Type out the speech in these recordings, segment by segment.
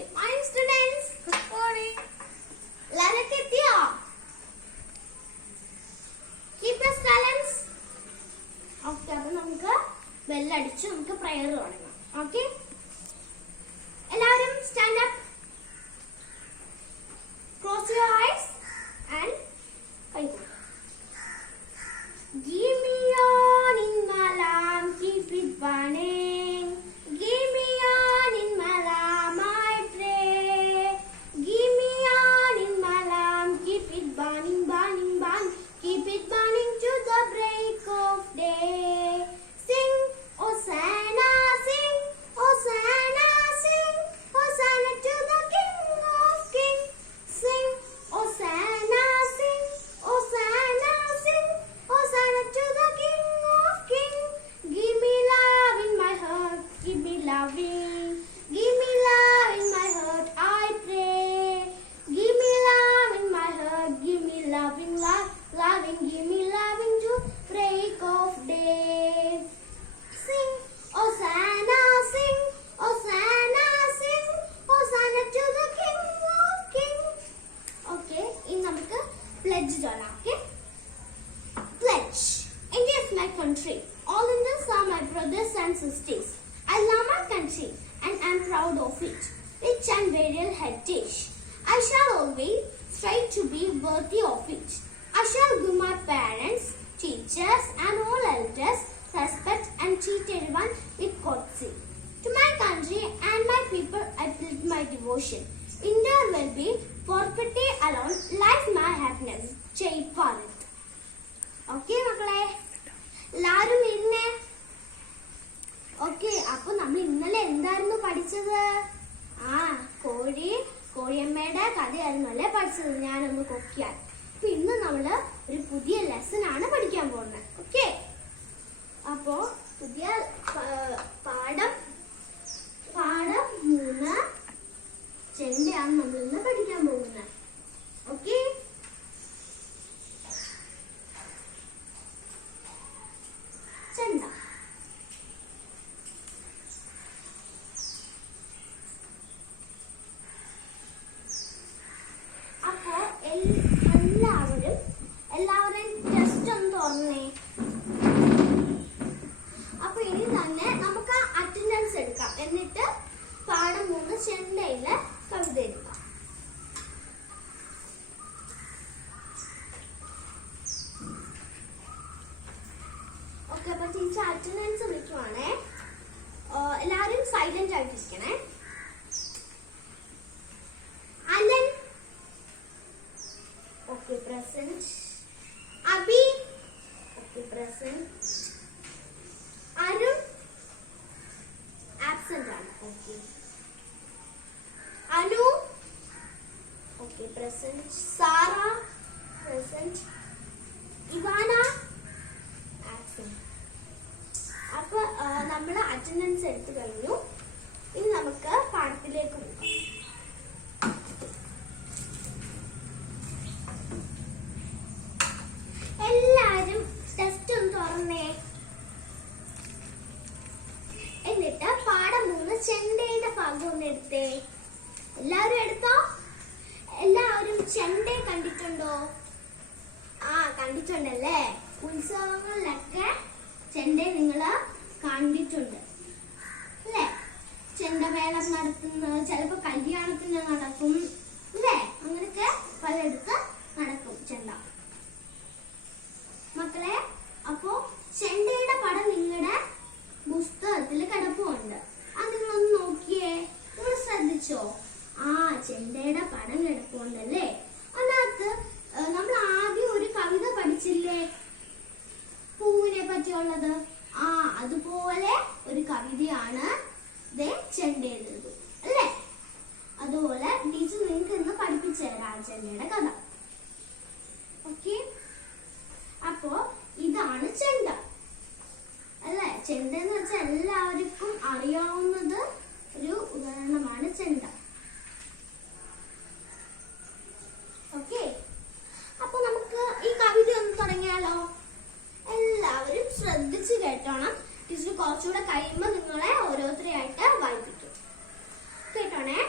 Good morning, students. Good morning. എല്ലാവരും എത്തിയോ? Keep your silence. Okay, അപ്പോൾ നമുക്ക് ബെൽ അടിച്ചു നമുക്ക് പ്രയർ തുടങ്ങാം. Okay? എല്ലാവരും stand up. Close your eyes and കൈകൊടുക്കുക. Give me on in my lamp, keep it burning. Give me on in my lamp, I pray. Give me on in my lamp, keep it burning, burning, burning. Keep it burning to the break of day. Sing, Hosanna, sing, Hosanna, sing, Hosanna to the King of Kings. Sing, Hosanna, sing, Hosanna, sing, Hosanna to the King of Kings. Give me love in my heart, give me loving. Give me love in my heart, I pray. Give me love in my heart, give me loving, loving. Give me loving to break of day. Sing, Hosanna, sing, Hosanna, sing, Hosanna to the King of Kings. Okay, in നമുക്ക് pledge ചൊല്ലാം. Okay, pledge. India is my country. All Indians are my brothers and sisters. I love my country and am proud of it. Rich and varied heritage. I shall always strive to be worthy of it. I shall give my parents, teachers and all elders respect and treat everyone with courtesy. To my country and my people I pledge my devotion. India will be forfeited alone, lies my happiness. Jai Bharat. Okay, മക്കളെ എല്ലാവരും ഇരുന്നേ. Okay, അപ്പൊ നമ്മൾ ഇന്നലെ എന്തായിരുന്നു പഠിച്ചത്? കോഴിയമ്മയുടെ കഥയായിരുന്നു അല്ലേ പഠിച്ചത്? ഞാനൊന്ന് കൊക്കിയാൽ. അപ്പൊ ഇന്ന് നമ്മള് ഒരു പുതിയ ലെസൺ ആണ് പഠിക്കാൻ പോകുന്നത്. ഓക്കെ, അപ്പോ പുതിയ പാഠം 3 ചെണ്ടയാണ് നമ്മൾ ഇന്ന് പഠിക്കാൻ പോകുന്നത്. ഓക്കെ, ചെണ്ട. അപ്പോ എല്ലാവരും ടെസ്റ്റ് ഒന്ന് തുറന്നേ. അപ്പൊ ഇനി തന്നെ നമുക്ക് അറ്റൻഡൻസ് എടുക്കാം. എന്നിട്ട് പാഠം 3 ചെണ്ടയിലെ കവിത എടുക്കാം. ഓക്കെ, അപ്പൊ ടീച്ചർ അറ്റൻഡൻസ് വിളിക്കുവാണേ. എല്ലാവരും സൈലന്റ് ആയിട്ടിരിക്കണേ. Alan okay present. Abi okay present. Arun absent ആണ്. Okay. Anu okay present. Sara present. Ivana absent. അപ്പൊ നമ്മൾ അറ്റൻഡൻസ് എടുത്തു കഴിഞ്ഞു. ഇനി നമുക്ക് പാഠത്തിലേക്ക് പോകാം. എല്ലാരും ടെസ്റ്റ് ഒന്ന് തുറന്നേ. എന്നിട്ട് പാഠം 3 ചെണ്ടയുടെ ഭാഗം ഒന്ന് എടുത്തേ. എല്ലാവരും എടുത്തോ? എല്ലാവരും ചെണ്ടയെ കണ്ടിട്ടുണ്ടോ? കണ്ടിട്ടുണ്ടല്ലേ. ഉത്സവങ്ങളിലൊക്കെ ചെണ്ടയെ നിങ്ങള് കണ്ടിട്ടുണ്ട് അല്ലേ? ചെണ്ടമേളം നടത്തുന്നത് ചിലപ്പോ കല്യാണത്തിന് നടക്കും അല്ലേ? അങ്ങനെയൊക്കെ പലയിടത്ത് നടക്കും ചെണ്ട. മക്കളെ, അപ്പോ ചെണ്ടയുടെ പടം നിങ്ങളുടെ പുസ്തകത്തിൽ കിടപ്പുണ്ട്. അത് നിങ്ങളൊന്ന് നോക്കിയേ. നിങ്ങൾ ശ്രദ്ധിച്ചോ? ചെണ്ടയുടെ പടം കിടപ്പുണ്ടല്ലേ. അതിനകത്ത് നമ്മൾ ആദ്യം ഒരു കവിത പഠിച്ചില്ലേ, പൂവിനെ പറ്റിയുള്ളത്? അതുപോലെ ഒരു കവിതയാണ് ചെണ്ടയുടേത് അല്ലേ? അതുപോലെ ടീച്ചർ നിങ്ങൾക്ക് ഇന്ന് പഠിപ്പിച്ചു തരാം ചെണ്ടയുടെ കഥ. ഓക്കെ, അപ്പോ ഇതാണ് ചെണ്ട അല്ലേ? ചെണ്ട എന്ന് വെച്ചാൽ എല്ലാവർക്കും അറിയാവുന്നത് ഒരു ഉദാഹരണമാണ് ചെണ്ട. ഓക്കെ, അപ്പൊ നമുക്ക് ഈ കവിത ഒന്ന് തുടങ്ങിയാലോ? എല്ലാവരും ശ്രദ്ധിച്ച് കേട്ടോണം. ടീച്ചർ കുറച്ചുകൂടെ കഴിയുമ്പോൾ നിങ്ങളെ ഓരോരുത്തരെയായിട്ട് വായിപ്പിക്കും. കേട്ടോണേ.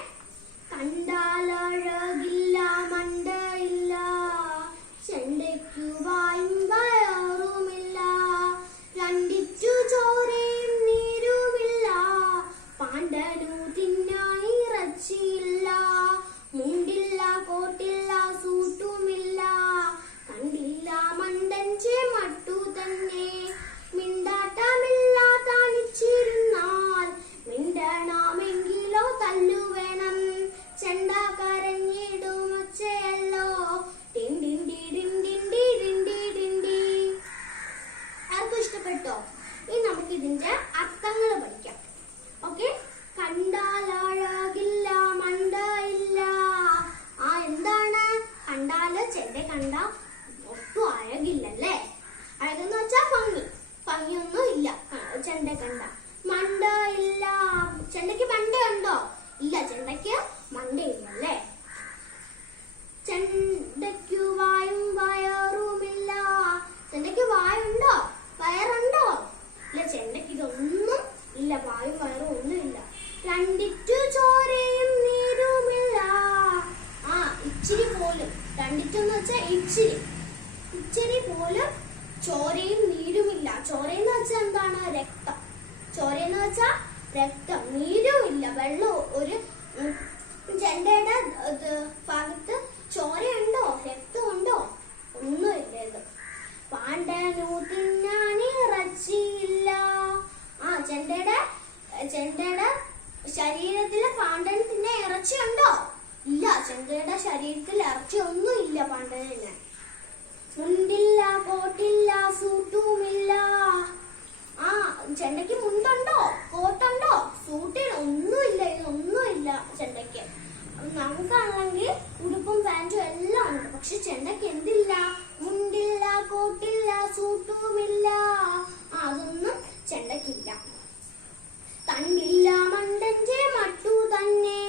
ചെണ്ടയ്ക്ക് മണ്ടയില്ലല്ലേ. ചെണ്ടയ്ക്കു വായും വയറുമില്ല. ചെണ്ടയ്ക്ക് വായുണ്ടോ വയറുണ്ടോ? ഇല്ല, ചെണ്ടയ്ക്ക് ഇതൊന്നും ഇല്ല, വായും വയറും ഒന്നുമില്ല. രണ്ടിറ്റു ചോരയും നീരുമില്ല. ഇച്ചിരി പോലും, രണ്ടിറ്റെന്ന് വെച്ചാൽ ഇച്ചിരി പോലും ചോരയും നീരുമില്ല. ചോരയെന്ന് വെച്ചാൽ എന്താണ്? രക്തം. ചോരയെന്ന് വെച്ചാൽ രക്തം. നീരുമില്ല, വെള്ളം. ഒരു ചെണ്ടയുടെ ഭാഗത്ത് ചോരയുണ്ടോ രക്തമുണ്ടോ? ഒന്നുമില്ല. ഇത് പാണ്ടനു തിന്നാനിറച്ചിയില്ല. ചെണ്ടയുടെ ശരീരത്തില് പാണ്ടന് തിന്നെ ഇറച്ചിയുണ്ടോ? ഇല്ല, ചെണ്ടയുടെ ശരീരത്തിൽ ഇറച്ചി ഒന്നും ഇല്ല പാണ്ടന്. മുണ്ടില്ല, കോട്ടില്ല, സൂട്ടുമില്ല. ചെണ്ടയ്ക്ക് മുണ്ടുണ്ടോ കോട്ടുണ്ടോ സൂട്ടിൽ ഒന്നുമില്ല. ഇതൊന്നുമില്ല ചെണ്ടയ്ക്ക്. നമുക്കാണെങ്കിൽ ഉടുപ്പും പാൻറ്റും എല്ലാം ഉണ്ട്. പക്ഷെ ചെണ്ടയ്ക്ക് എന്തില്ല? മുണ്ടില്ല, കോട്ടില്ല, സൂട്ടുമില്ല. അതൊന്നും ചെണ്ടയ്ക്കില്ല. തണ്ടില്ല മണ്ടന്റെ മട്ടു തന്നെ.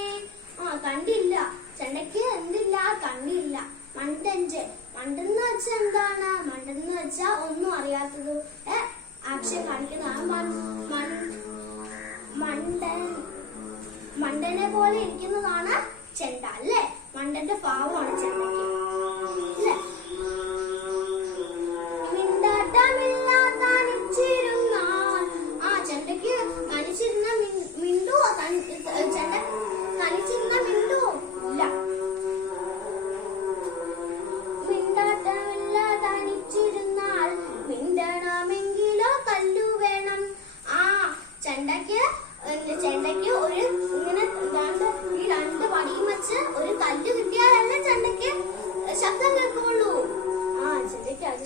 തണ്ടില്ല ചെണ്ടയ്ക്ക്. എന്തില്ല? തണ്ടില്ല. മണ്ടെന്ന് വെച്ചാൽ എന്താണ്? മണ്ടെന്ന് വെച്ചാൽ ഒന്നും അറിയാത്തത് ആക്ഷൻ കാണിക്കുന്നതാണ്. മണ്ടനെ പോലെ ഇരിക്കുന്നതാണ് ചെണ്ട അല്ലേ? മണ്ടന്റെ ഭാവമാണ് ചെണ്ടയ്ക്ക് അല്ലേ? മിണ്ടാട്ടമില്ല തനിച്ചിരുന്നാൽ. ചെണ്ടയ്ക്ക് തനിച്ചിരുന്ന മിണ്ടുവോ? ചെണ്ട തനിച്ചിരുന്ന മിണ്ടുവോ? ഇല്ല. മിണ്ടാട്ടമില്ല തനിച്ചിരുന്നാൽ മിണ്ടണമെങ്കിലോ തല്ലു വേണം. ചെണ്ടയ്ക്ക് ഒരു ഇങ്ങനെ ഈ രണ്ട് വടിയും വെച്ച് ഒരു കല്ല് കിട്ടിയാലല്ലേ ചെണ്ടയ്ക്ക് ശബ്ദം കേൾക്കുള്ളൂ. ചെണ്ടയ്ക്ക് അത്